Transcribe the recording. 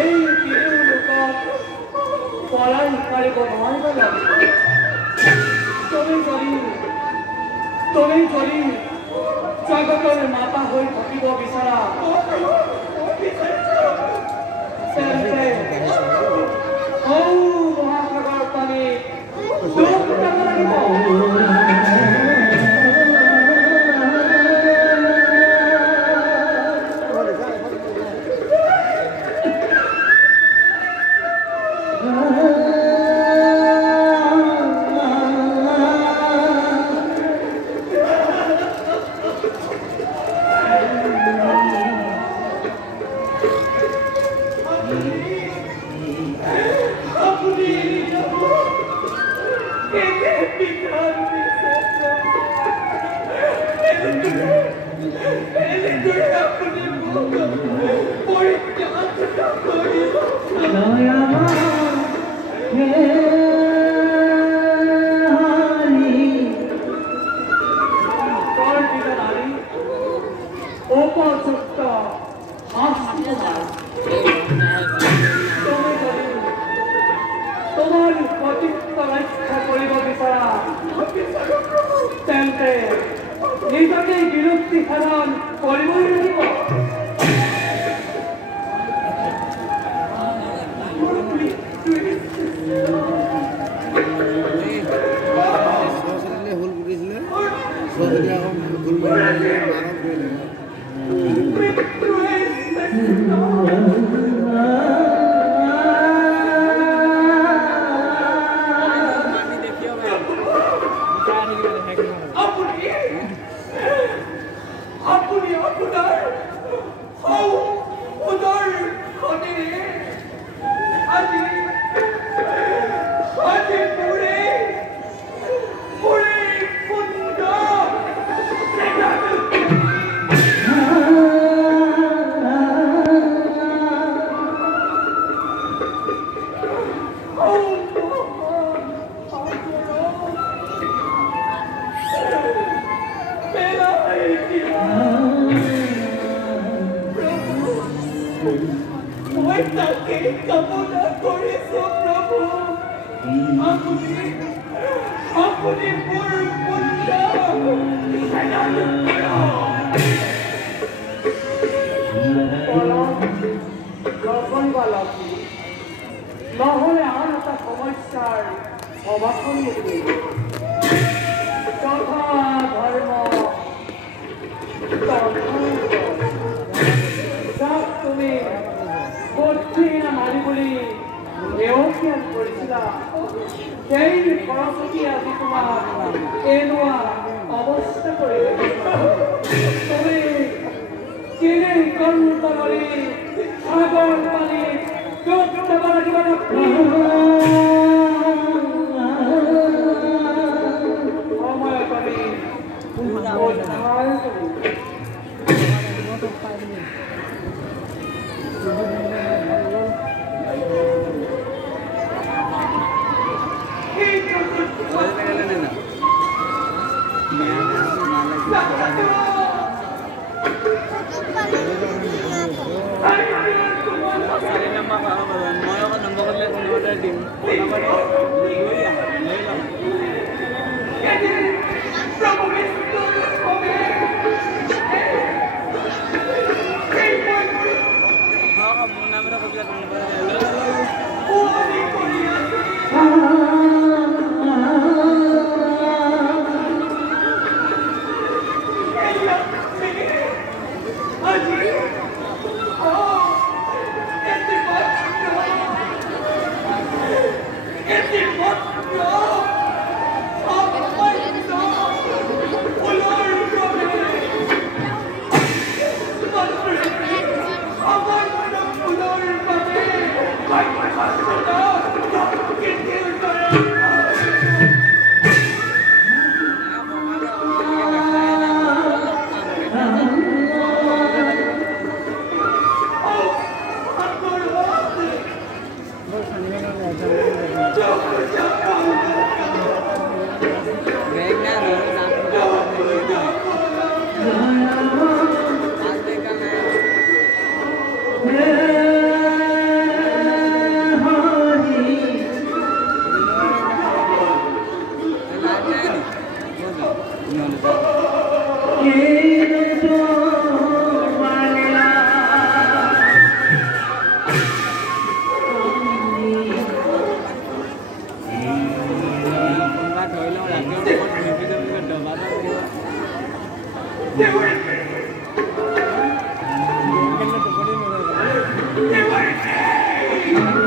এই লোকক পলাই পাৰিব নহয় তুমি যদি জগতৰ মাতা হৈ থাকিব বিচাৰা তেন্তে মহাসাগৰ পানী ডুব যাব লাগিব। তোমার প্রতিত্ব রক্ষা করিব বিচারা তেন্তে নিজকে বিরক্তি সাধন করিবই লাগিব। কামনা কৰিছো প্ৰভু আপুনি মোৰ নহলে আন এটা সমস্যাৰ সমাধান তথা ধৰ্ম যাক তুমি কঠিনা মাৰি বুলি নেওচিয়ান কৰিছিলা সেই সৰস্বতী আজি তোমাক এনেকুৱা অৱস্থা কৰি তুমি কেনে কণ্ঠ কৰি সাগৰ পানী ডুব যাব লাগিব সময় পানী Nama